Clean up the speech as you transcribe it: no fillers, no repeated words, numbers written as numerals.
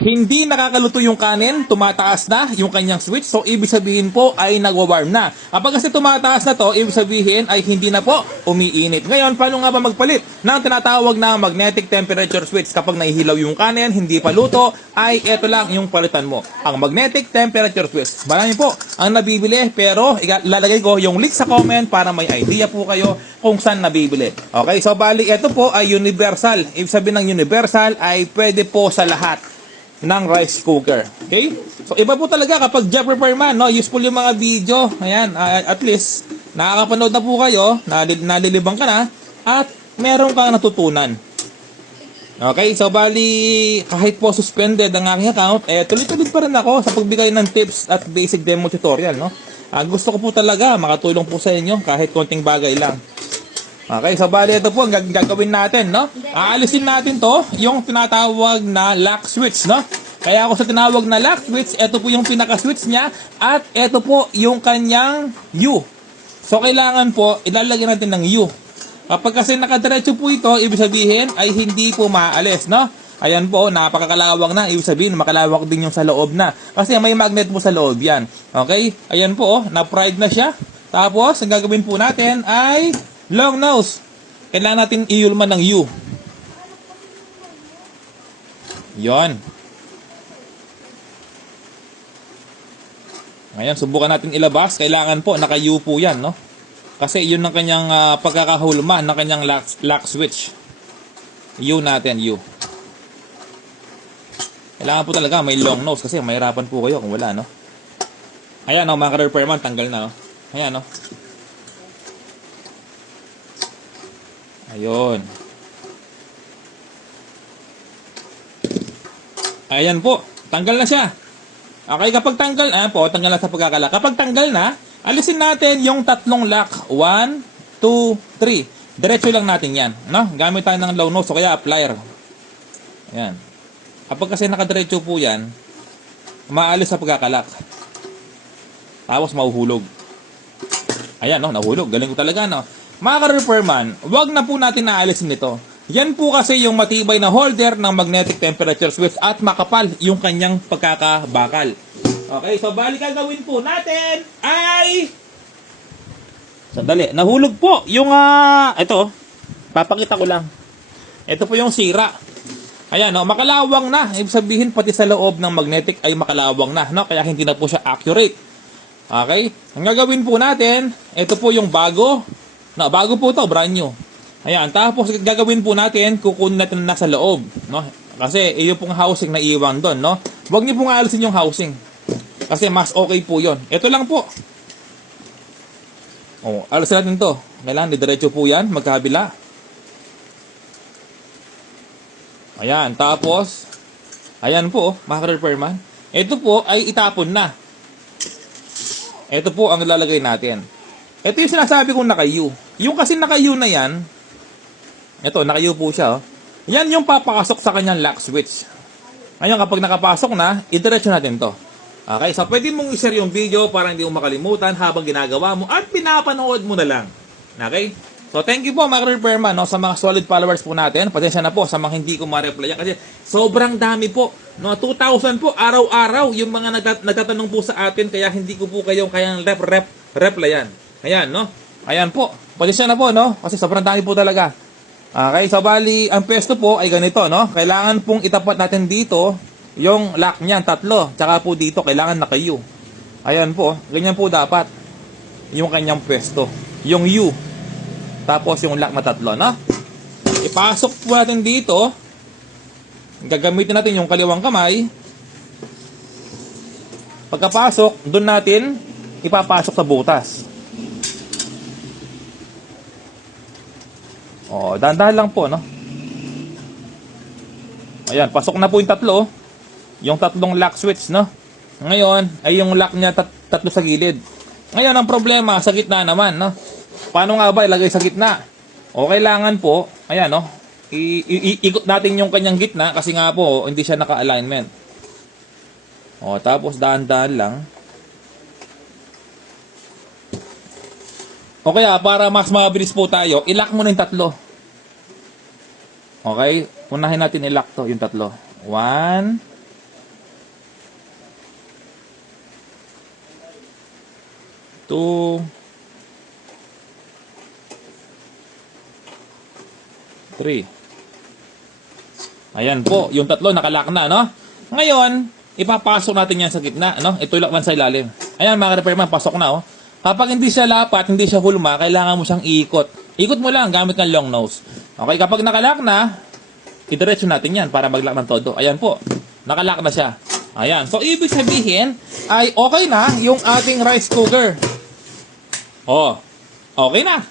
hindi nakakaluto yung kanin, tumataas na yung kanyang switch. So, ibig sabihin po ay nagwa-warm na. Kapag kasi tumataas na to, ibig sabihin ay hindi na po umiinit. Ngayon, paano nga ba magpalit ng tinatawag na magnetic temperature switch? Kapag nahihilaw yung kanin, hindi pa luto, ay eto lang yung palitan mo. Ang magnetic temperature switch. Marami po ang nabibili, pero lalagay ko yung link sa comment para may idea po kayo kung saan nabibili. Okay, so bali, ito po ay universal. Ibig sabihin ng universal ay pwede po sa lahat ng rice cooker. Okay? So, iba po talaga kapag job prepare man, no? Useful yung mga video. Ayan, at least, nakakapanood na po kayo, nalilibang ka na, at meron kang natutunan. Okay? So, bali, kahit po suspended ang aking account, tuloy-tuloy pa rin ako sa pagbigay ng tips at basic demo tutorial, no? Gusto ko po talaga makatulong po sa inyo kahit konting bagay lang. Okay, so bali ito po ang gagawin natin, no? Aalisin natin to, yung tinatawag na lock switch, no? Kaya ako sa tinawag na lock switch, ito po yung pinaka-switch niya at ito po yung kanyang U. So kailangan po ilalagay natin ng U. Kapag kasi nakadiretso po ito, ibig sabihin ay hindi po maalis, no? Ayan po, napakakalawak na. Ibig sabihin, makalawak din yung sa loob na. Kasi may magnet po sa loob yan. Okay? Ayan po, na-fried na siya. Tapos, ang gagawin po natin ay long nose. Kailangan natin iulman ng U. Yon. Ngayon, subukan natin ilabas. Kailangan po, naka-U po yan, no? Kasi yun ang kanyang pagkakahulma ng kanyang lock switch. U natin, U. Kailangan po talaga may long nose kasi mahirapan po kayo kung wala, no? Ayan, no, mga ka-repairman, tanggal na, no? Ayan, no? Ayun. Ayan po, tanggal na siya. Okay, kapag tanggal, ayan po, tanggal na sa pagkakala. Kapag tanggal na, alisin natin yung tatlong lock. 1, 2, 3. Diretso lang natin yan, no? Gamit tayo ng long nose o kaya plier. Ayan. Kapag kasi nakadiretso po yan, maalis sa pagkakalak. Tapos mahuhulog. Ayan, no? Nahulog. Galing ko talaga, no? Mga ka-repairman, wag na po natin naalisin nito. Yan po kasi yung matibay na holder ng magnetic temperature switch at makapal yung kanyang pagkakabakal. Okay, so balik gagawin po natin ay... Sandali, nahulog po yung... ito, papakita ko lang. Ito po yung sira. Ayan, no, makalawang na. Ibig sabihin, pati sa loob ng magnetic ay makalawang na, no? Kaya hindi na po siya accurate. Okay? Ang gagawin po natin, ito po yung bago. No, bago po ito, brand new. Ayan, tapos gagawin po natin, kukunin natin na sa loob, no? Kasi iyo pong housing na iwan doon, no? Huwag niyo pong alisin yung housing. Kasi mas okay po 'yon. Ito lang po. Oh, alisin natin 'to. Kailangan diretso po 'yan, magkabila. Ayan, tapos ayan po, mga repairman. Ito po ay itapon na. Ito po ang ilalagay natin. Ito yung sinasabi kong naka-U. Yung kasi naka-U na yan, ito, naka-U po siya. Oh. Yan yung papakasok sa kanyang lock switch. Ngayon, kapag nakapasok na, idiretso natin to. Okay, so pwede mong i-share yung video para hindi mo makalimutan habang ginagawa mo at pinapanood mo na lang. Okay? So, thank you po mga repairman, no, sa mga solid followers po natin. Pasensya na po sa mga hindi ko ma-replyan kasi sobrang dami po. No, 2,000 po araw-araw yung mga nagtatanong po sa atin kaya hindi ko po kayong kayang replyan. Ayan, no? Ayan po. Pasensya na po, no? Kasi sobrang dami po talaga. Okay, so bali, ang pwesto po ay ganito, no? Kailangan pong itapat natin dito yung lock niyan, tatlo. Tsaka po dito, kailangan naka-U. Ayan po, ganyan po dapat yung kanyang pwesto. Yung U. Tapos yung lock na tatlo, no? Ipasok po natin dito. Gagamitin natin yung kaliwang kamay. Pagkapasok, doon natin ipapasok sa butas. Oh, dahan-dahan lang po, no? Ayan, pasok na po yung tatlo. Yung tatlong lock switch, no? Ngayon, ay yung lock niya tatlo sa gilid. Ngayon, ang problema, sa gitna naman, no? Paano nga ba ilagay sa gitna? O kailangan po, ayan, no? Iikot natin yung kanyang gitna kasi nga po, hindi siya naka-alignment. O, tapos dahan-dahan lang. O kaya, para mas mabilis po tayo, ilock mo na yung tatlo. Okay? Unahin natin ilock to, yung tatlo. 1, 2, 3. Ayan po, yung tatlo nakalock na, no? Ngayon, ipapasok natin yan sa gitna, no? Ito yung lakman sa ilalim. Ayan, mga repairman, pasok na, oh. Kapag hindi siya lapat, hindi siya hulma, kailangan mo siyang ikot. Ikot mo lang gamit ng long nose. Okay, kapag nakalock na, idiretso natin yan para mag-lock ng todo. Ayan po, nakalock na siya. Ayan, so ibig sabihin ay okay na yung ating rice cooker. Oh, okay na.